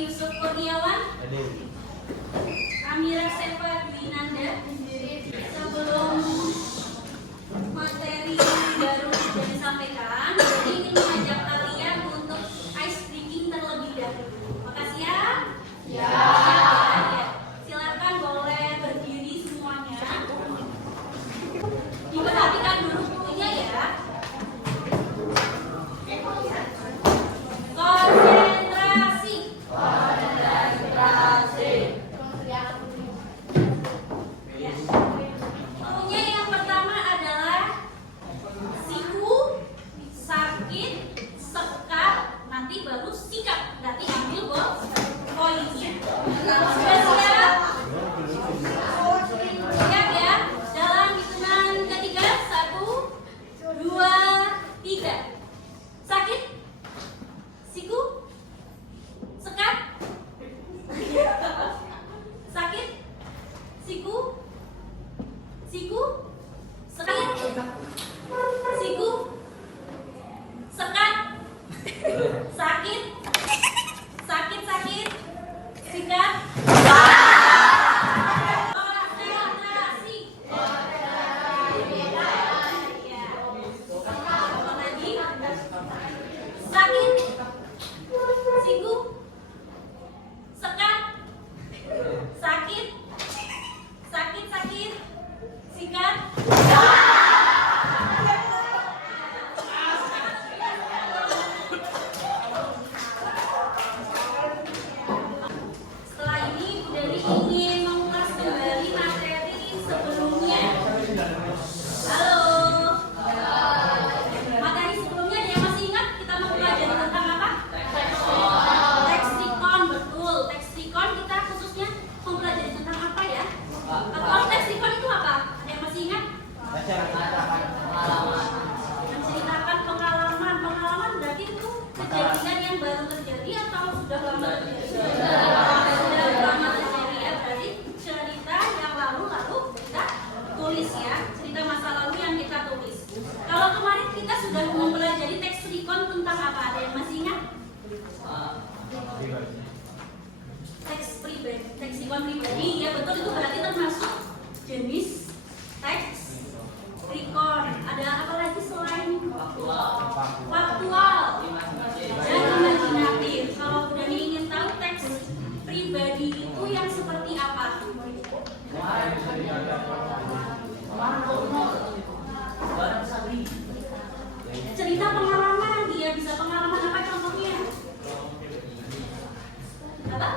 Yusuf Kurniawan, Amira Sefa Dwinanda. Sebelum materi baru sudah disampaikan, jadi ingin mengajak kalian untuk ice breaking terlebih dahulu. Makasih ya. Ya. Silakan boleh berdiri semuanya. Diperhatikan dulu bukunya ya. Konsentrasi. Ya. Bukunya yang pertama adalah siku, sakit, sekat, nanti baru sikat. Berarti ambil poinnya. Sudah siap? Siap ya? Dalam hitungan ketiga, 1, 2, 3. Sakit, siku, sekat, sakit, siku, sakit, siku, sekat, sakit, sikat. Konsentrasi. Ya. Apa lagi? Sakit, siku, sekat, sakit, sikat. Setelah ini Bu Dani ingin mengulas kembali materi sebelumnya. Halo. Materi sebelumnya ada yang masih ingat kita mempelajari tentang apa? Leksikon, betul. Leksikon kita khususnya mempelajari tentang apa ya? Atau leksikon itu apa? Ada yang masih ingat? Menceritakan pengalaman. Pengalaman berarti itu kejadian yang baru terjadi atau sudah lama terjadi? Sudah lama terjadi ya. Berarti cerita yang lalu kita tulis ya. Cerita masa lalu yang kita tulis. Kalau kemarin kita sudah mempelajari teks recon tentang apa? Ada yang masih ingat? Teks pribadi, teks recon pribadi ya, betul, itu berarti termasuk jenis teks recon. Ada apa lagi selain faktual dan imajinatif? Kalau udah ingin tahu teks pribadi itu yang seperti apa? Cerita pengalaman, dia bisa pengalaman apa contohnya? Apa?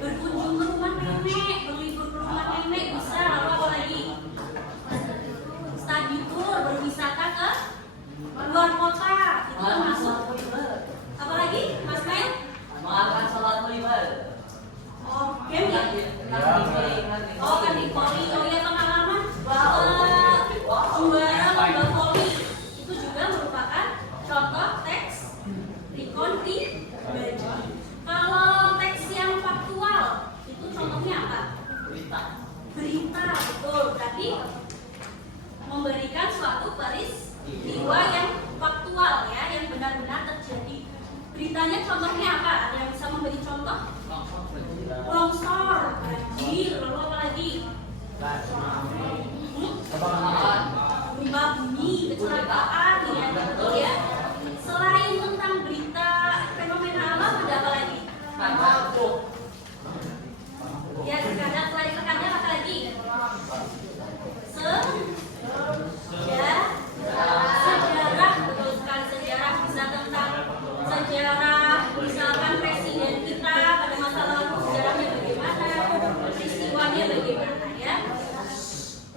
Berkunjung ke rumah nenek, berlibur ke rumah nenek bisa. Lalu apa lagi? Study tour, berwisata ke luar kota, itu termasuk. Apa lagi, Mas Nail? Mengalahkan sholat primer. Oh, game ya? Oh, kan di poli. Oh ya, pengalaman juara lomba poli. Itu juga merupakan contoh teks recon pribadi. Kalau teks yang faktual, itu contohnya apa? Berita, betul. Berarti memberikan suatu peristiwa yang faktual ya, yang benar-benar terjadi. Beritanya contohnya apa? Ada yang bisa memberi contoh? Longsor, banjir, lalu apa lagi? Gempa bumi, kecelakaan, ya betul ya. Selain tentang berita fenomena alam, ada apa lagi? Ya, sekarang selain rekannya apa lagi? Sejarah, betul sekali, sejarah. Bisa tentang sejarah, misalkan presiden kita pada masa lalu, sejarahnya bagaimana, peristiwanya bagaimana ya.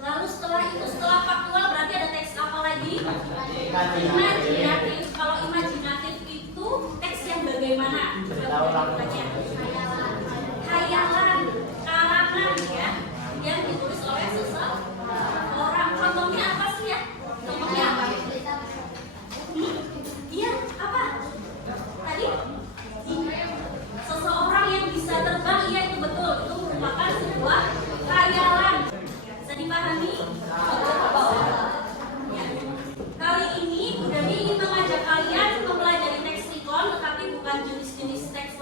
Lalu setelah itu, setelah faktual berarti ada teks apa lagi? Imajinatif. Kalau imajinatif itu teks yang bagaimana? Khayalan, karangan ya, yang ditulis oleh seseorang. Contohnya apa sih ya? Contohnya apa? Iya, apa? Tadi? Seseorang yang bisa terbang, iya itu betul. Itu merupakan sebuah khayalan. Bisa dipahami? Ya. Kali ini Bu Dani ingin mengajak kalian mempelajari teks recon, tetapi bukan jenis-jenis teks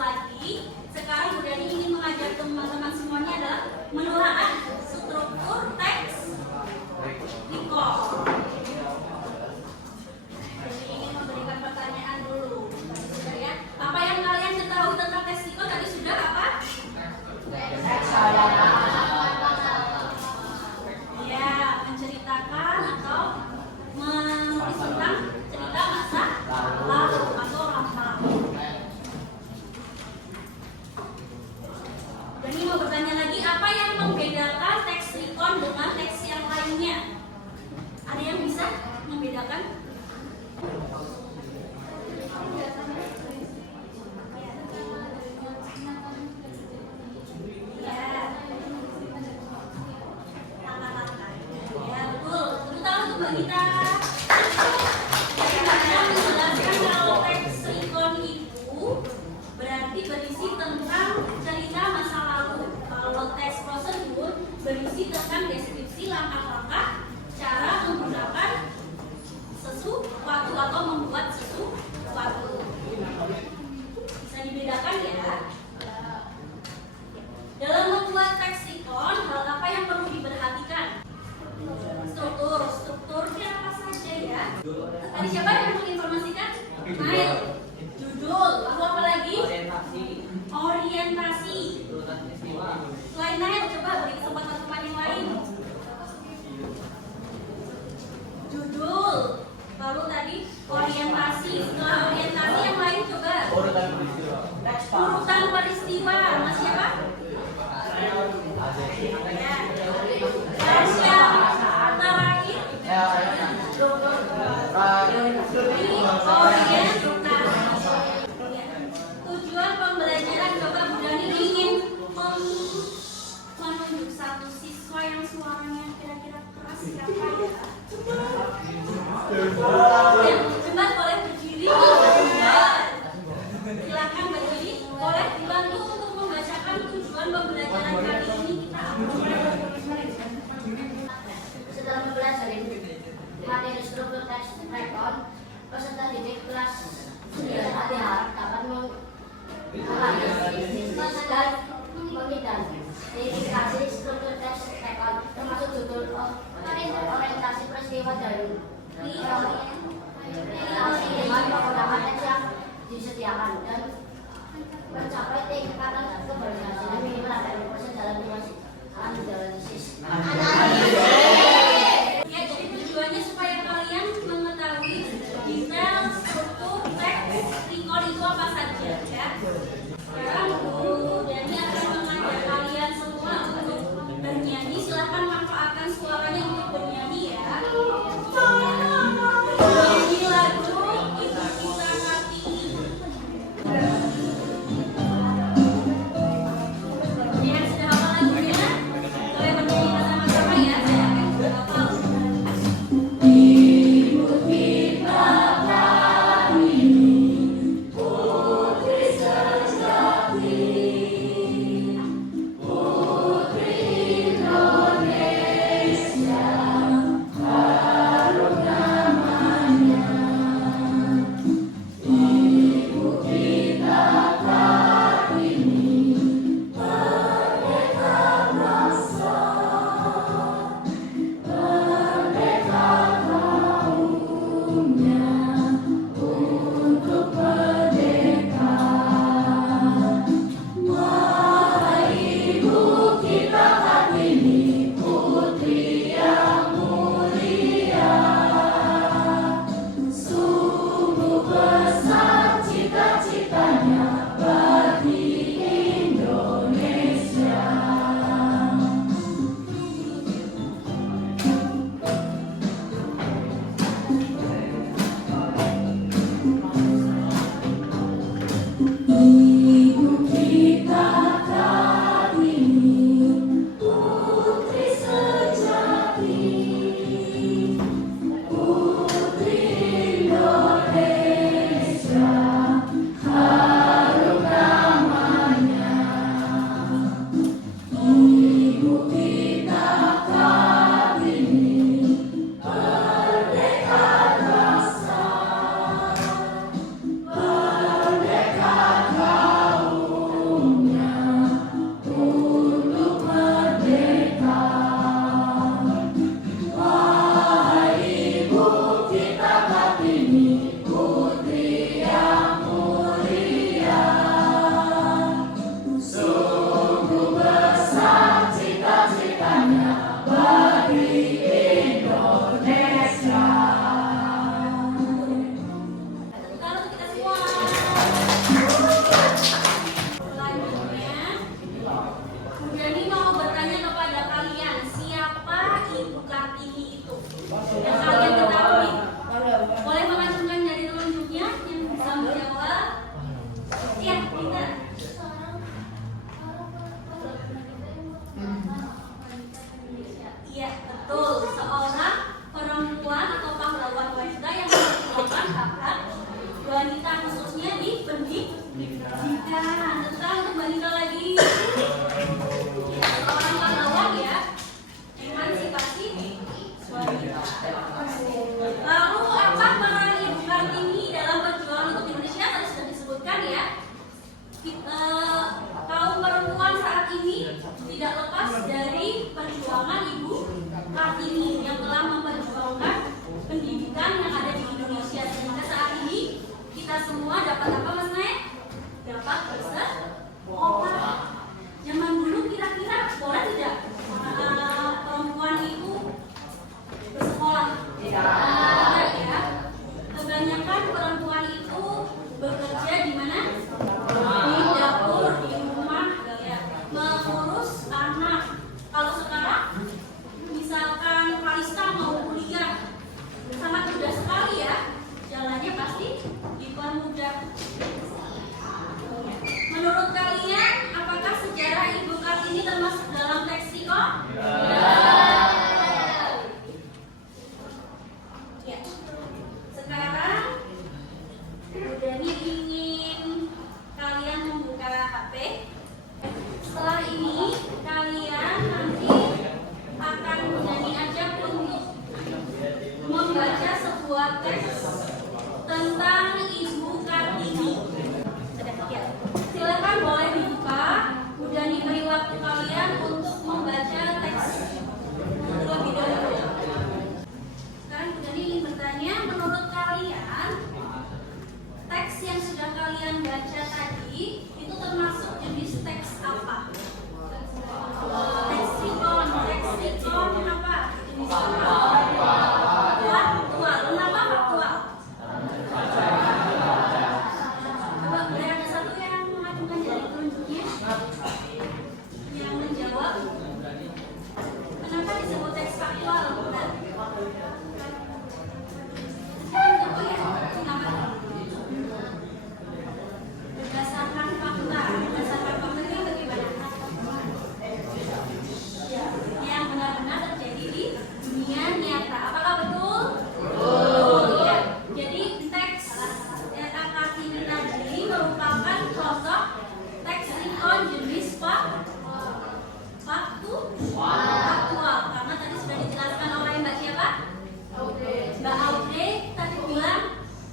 membuat sesuatu. Bisa dibedakan ya. Dalam membuat leksikon, hal apa yang perlu diperhatikan? Strukturnya apa saja ya? Tadi siapa yang menginformasikan? Mail. Judul, lalu apa lagi? Orientasi. Selain Nail, coba beri kesempatan teman yang lain. Judul, lalu tadi orientasi. Setelah orientasi yang lain coba. Urutan peristiwa. Mas siapa? Ya. Rahasia terakhir. Tujuan pembelajaran, coba Bu Dani ingin menunjuk satu siswa yang suaranya kira-kira keras siapa ya? Coba boleh berdiri. Silakan berdiri. Boleh dibantu untuk membacakan tujuan pembelajaran kali ini kita apa? Setelah mempelajari materi struktur teks rekon, peserta didik kelas 9 diharap dapat menganalisis dan mengidentifikasi struktur teks rekon, termasuk judul, orientasi peristiwa dan penggunaan teks yang disediakan dan mencapai tingkatan keberhasilan minimal 80% dalam analisis. Ya, jadi tujuannya supaya kalian mengetahui detail struktur teks recall itu apa saja ya. Sekarang Bu Dani akan mengajak kalian semua untuk bernyanyi. Silahkan manfaatkan suaranya untuk bernyanyi ya. Bernyanyi lagu Ibu Kita Kartini. Yang sudah hafal lagunya, boleh bernyanyi bersama-sama ya. Saya akan hafal. Lalu apa peran Ibu Kartini perempuan itu bekerja di mana? Di dapur, di rumah, ya, mengurus anak. Kalau sekarang, misalkan Kalista mau kuliah, sangat mudah sekali ya. Jalannya pasti dipermudah. Menurut kalian, apakah sejarah Ibu Kartini termasuk dalam leksikon? Ya. Sekarang Dani ingin kalian membuka HP. Setelah ini kalian nanti akan Dani ajak untuk membaca sebuah teks tentang Ibu Kartini. Ya. Silakan boleh dibuka. Dani beri waktu kalian untuk membaca teks terlebih dahulu. Sekarang Dani ingin bertanya, menurut kalian teks yang sudah kalian baca tadi itu termasuk jenis teks apa? Leksikon apa? Jenis apa? Faktual. Kenapa faktual? Coba boleh ada satu yang mengacungkan jari telunjuknya yang menjawab. Kenapa disebut teks faktual? Benar? Oh ya, kenapa? Berdasarkan fakta itu bagaimana? Yang benar-benar terjadi di dunia nyata. Apakah betul? Betul. Ya. Jadi teks Kartini tadi merupakan contoh teks rekon jenis faktual. Karena tadi sudah dijelaskan oleh Mbak siapa? Mbak Aude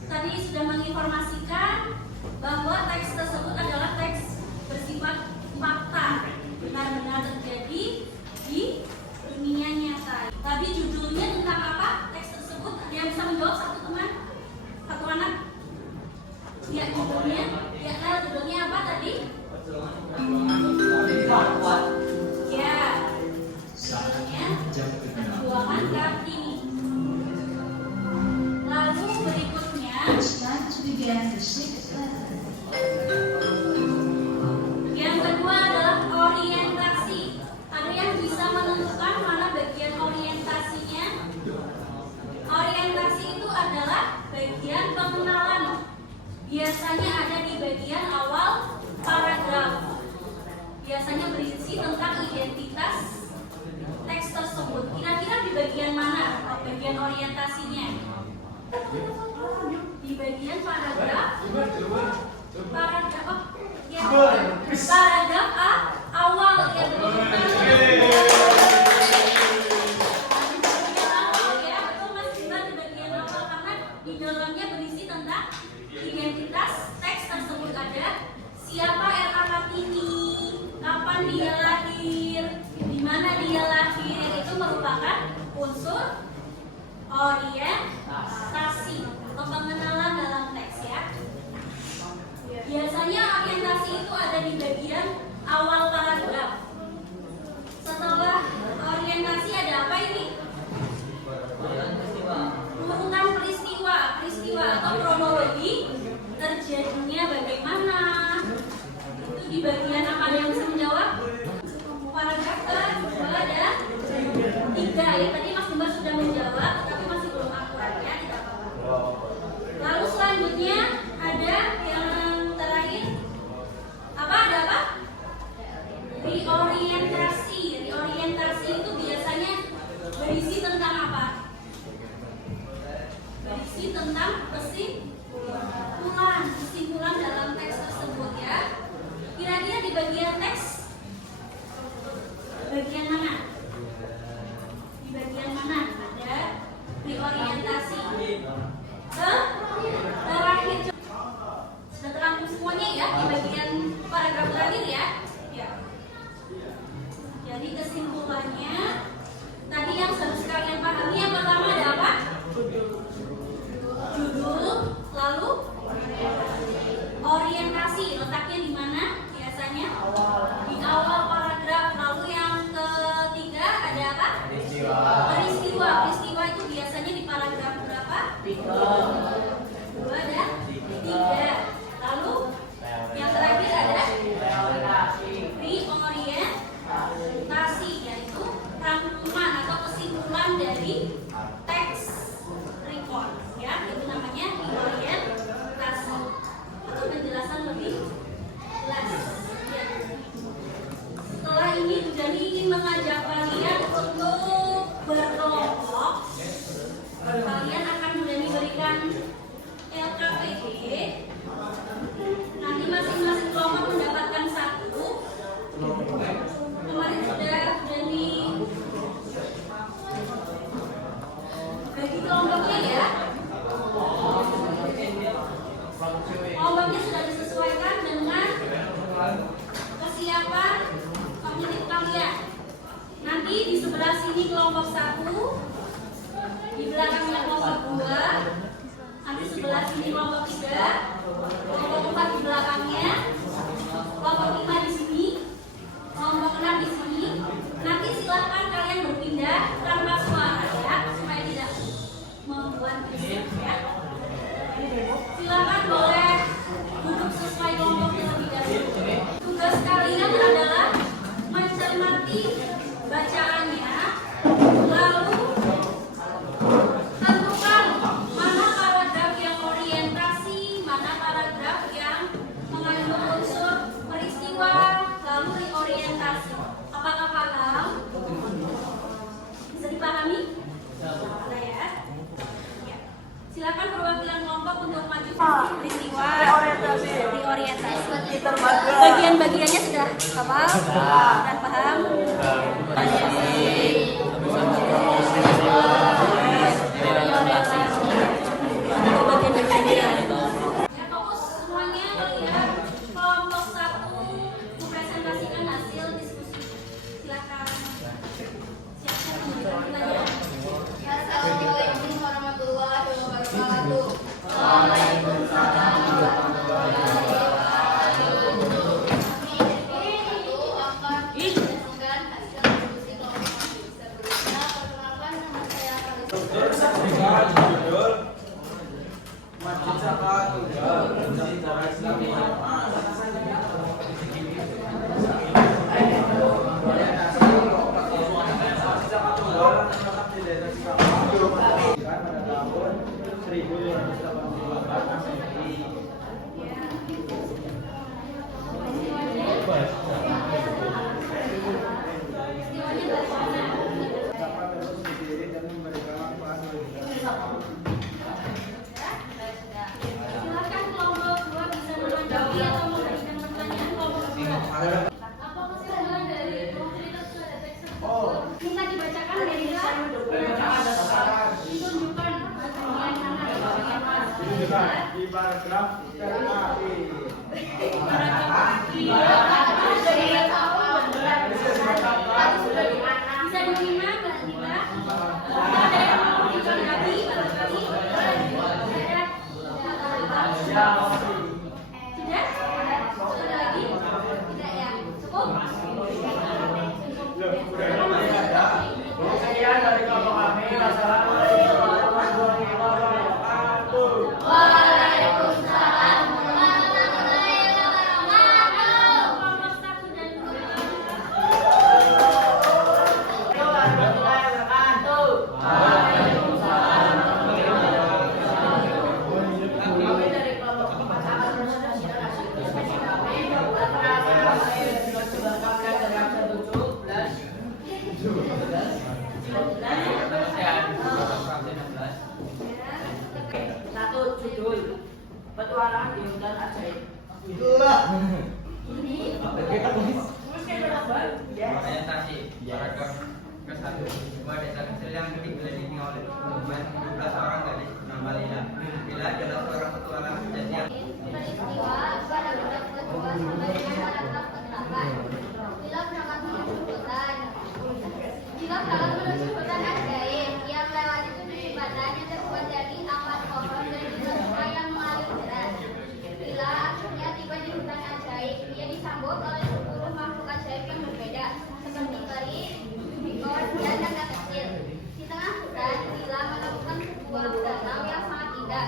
tadi sudah menginformasikan bahwa teks tersebut adalah teks bersifat fakta, benar-benar terjadi di dunia nyata. Tadi judulnya tentang apa? Teks tersebut ada yang bisa menjawab? Satu teman, satu anak. Ya judulnya, judulnya apa tadi? Ya, judulnya Perjuangan Kartini. Lalu berikutnya. Yang kedua adalah orientasi. Ada yang bisa menentukan mana bagian orientasinya? Orientasi itu adalah bagian pengenalan. Biasanya ada di bagian awal paragraf. Biasanya berisi tentang identitas teks tersebut. Kira-kira di bagian mana bagian orientasinya? Di bagian paragraf A awal ya, betul Mas Bima, di bagian awal karena di dalamnya berisi tentang identitas teks tersebut. Ada siapa R.A. Kartini, kapan dia lahir, di mana dia lahir, itu merupakan unsur orientasi atau pengenalan dalam teks ya. Biasanya orientasi itu ada di bagian awal paragraf. Setelah orientasi ada apa ini? Urutan peristiwa atau kronologi terjadinya bagaimana. Itu di bagian apa, ada yang bisa menjawab? Paragraf kedua ada 3 ya. Tadi Mas Bima sudah menjawab, tapi masih belum akurat ya, tidak apa-apa. Lalu selanjutnya ada yang terakhir. Ada apa? Reorientasi. Reorientasi itu biasanya berisi tentang apa? Berisi tentang kesimpulan dalam teks tersebut ya. Kira-kira di bagian teks bagian mana? Di bagian mana ada reorientasi? Terakhir. Sudah terangkum semuanya ya di bagian paragraf terakhir ya. Jadi kesimpulannya tadi yang harus kalian pahami, yang pertama ada apa? Judul, lalu orientasi. Letaknya di mana biasanya? Di awal paragraf. Lalu yang ketiga ada apa? Peristiwa. Peristiwa itu biasanya di paragraf berapa? 2 dan kelompok 3, kelompok 4 di belakangnya, kelompok 5 di sini, kelompok 6 di sini. Nanti silahkan kalian berpindah tanpa suara ya, supaya tidak membuat berisik ya. Silakan boleh duduk sesuai kelompok terlebih dahulu. Tugas kalian adalah mencermati bacaannya, lalu tentukan mana paragraf yang orientasi, mana paragraf yang mengandung unsur peristiwa, lalu reorientasi. Apakah paham? Bisa dipahami? Ada ya? Ya. Silakan perwakilan kelompok untuk maju peristiwa reorientasi. Bagian-bagiannya sudah hafal dan paham. Ya, fokus semuanya melihat kelompok 1 mempresentasikan hasil diskusi. Silakan. Siapkan memberikan nilainya. Assalamualaikum warahmatullahi wabarakatuh. Silakan kelompok 2 bisa menanggapi atau memberikan pertanyaan kelompok 2. Apa kesimpulan dari cerita pada teks tersebut? Minta dibacakan dari ditunjukkan bagian mana di paragraf bisa diterima Mbak Dita? Ada yang mau ditanggapi barangkali? Ada? Tidak? Ada lagi? Tidak ya? Cukup? Sekian dari kelompok kami. Wassalamualaikum warahmatullahi wabarakatuh. Waalaikumsalam warahmatullahi wabarakatuh. Kelompok 1 dan 2. Kami dari kelompok 4 akan presentasikan hasil diskusi kami. Perkenalkan saya dengan jumlah kami dari absen 17. Satu judul petualangan di hutan ajaib. Orientasi paragraf ke-1 sebuah desa kecil yang dikelilingi oleh tumbuhan 17 orang gadis bernama Lila. Lila adalah seorang petualang kejadian Peristiwa pada budak kedua sampai dengan paragraf ke-8. Bila berangkat menuju hutan. Bila berangkat menuju hutan ajaib yang melewati 7 jembatan yang terbuat dari ampat pohon dan juga sungai yang mengalir deras. Bila akhirnya tiba di hutan ajaib, ia disambut oleh 10 makhluk ajaib yang berbeda, seperti peri, unicorn, dan naga kecil. Di tengah hutan, Bila menemukan sebuah danau yang sangat indah.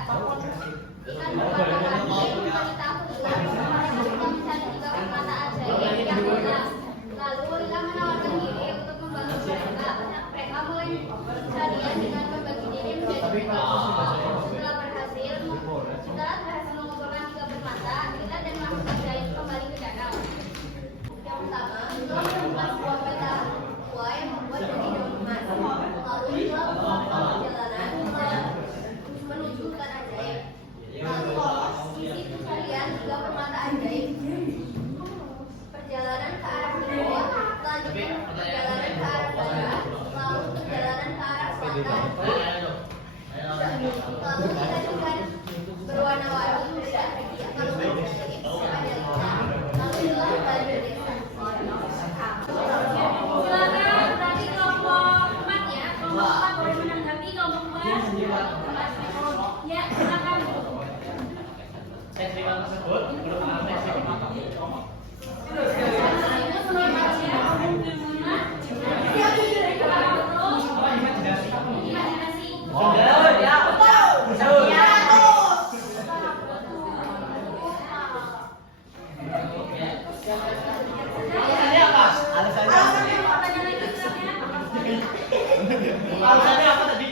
Alasannya apa tadi?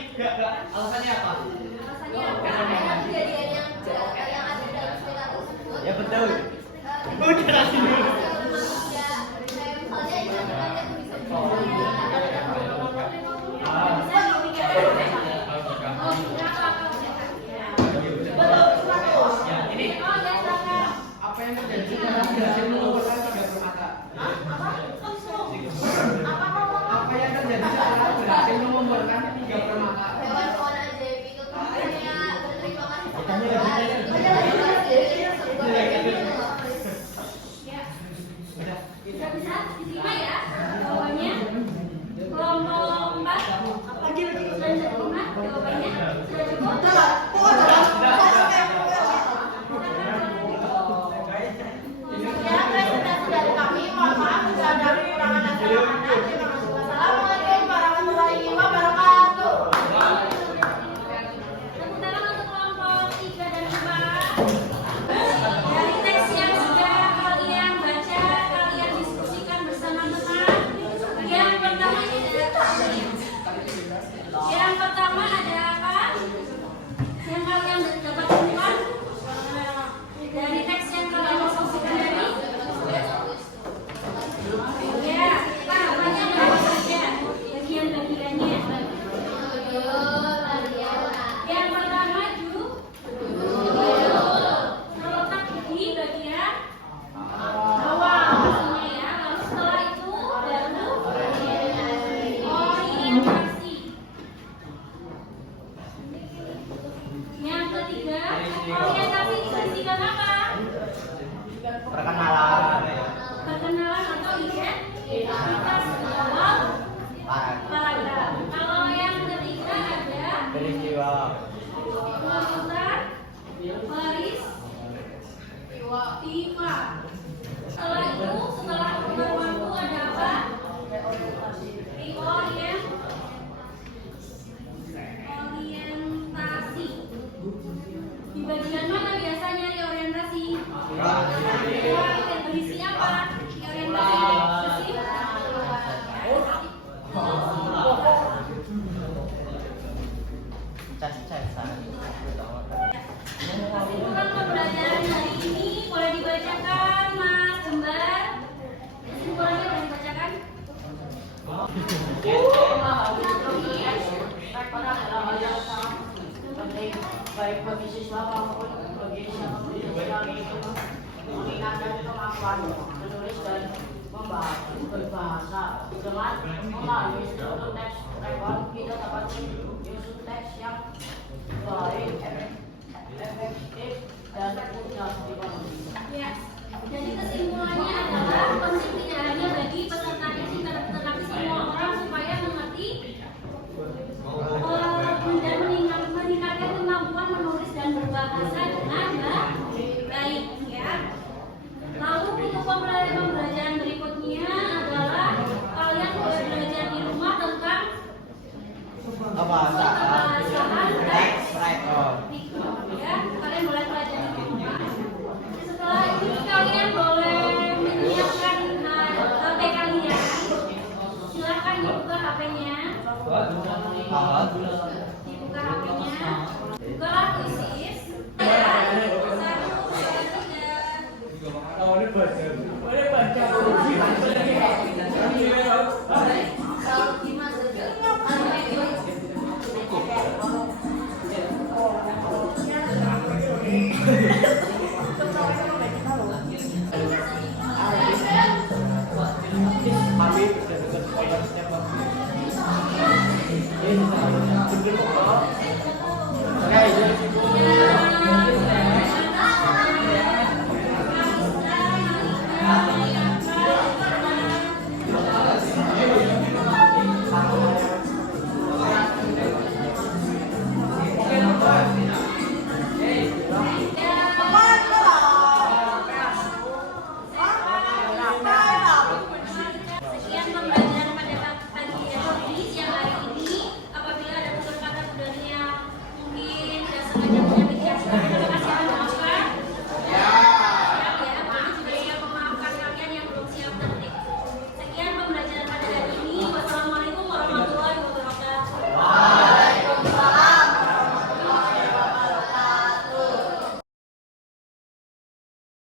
Alasannya apa? Alasannya karena kejadian yang ada dalam cerita tersebut. Ya betul. Udah kasih dulu. Manusia, kayak misalnya ikan-ikan itu bisa Apa yang terjadi dalam berhasil mengumpulkan tiga permata? Apa yang terjadi setelah berhasil mengumpulkan tiga permata? hewan-hewan ajaib itu tuh hanya berterima kasih sama Tuhan. Padahal itu sebuah kejadian loh. Bisa diterima ya jawabannya. Kelompok 4 dan terima jawabannya sudah cukup. Ya, presentasi dari kami. Mohon maaf jika ada kekurangan dan kesalahan. Terima kasih. Wassalamualaikum warahmatullahi wabarakatuh. Tepuk tangan untuk kelompok 3 dan 4. Dari teks yang sudah kalian baca, kalian diskusikan bersama teman. Yang pertama ada apa? Yang kalian dapat temukan dari teks yang kalian diskusikan tadi. Ya, tahapannya apa saja? Bagian-bagiannya. Yang pertama terletak di bagian bawah pastinya ya. Lalu setelah itu baru orientasi. Yang ketiga, orientasi difungsikan apa? Perkenalan. Perkenalan atau identitas awal paragraf. Kalau yang ketiga ada Peristiwa. pengurusan baris tiba. Setelah itu, setelah ukuran waktu ada apa? Orientasi. Di bagian mana biasanya orientasi? Yang berisi apa? Orientasi berisi kesimpulan pembelajaran hari ini boleh dibacakan, Mas Jembar. Kesimpulannya boleh dibacakan. Pada hal yang sangat penting baik bagi siswa maupun bagi siapapun yang ingin meningkatkan kemampuan menulis dan berbahasa dengan melalui struktur teks rekon. Kita dapat menyusun teks yang baik, efektif dan mudah dipahami. Ya. Jadi kesimpulannya adalah penting tidak hanya bagi peserta didik tetapi semua orang supaya mengerti dan meningkatkan kemampuan menulis dan berbahasa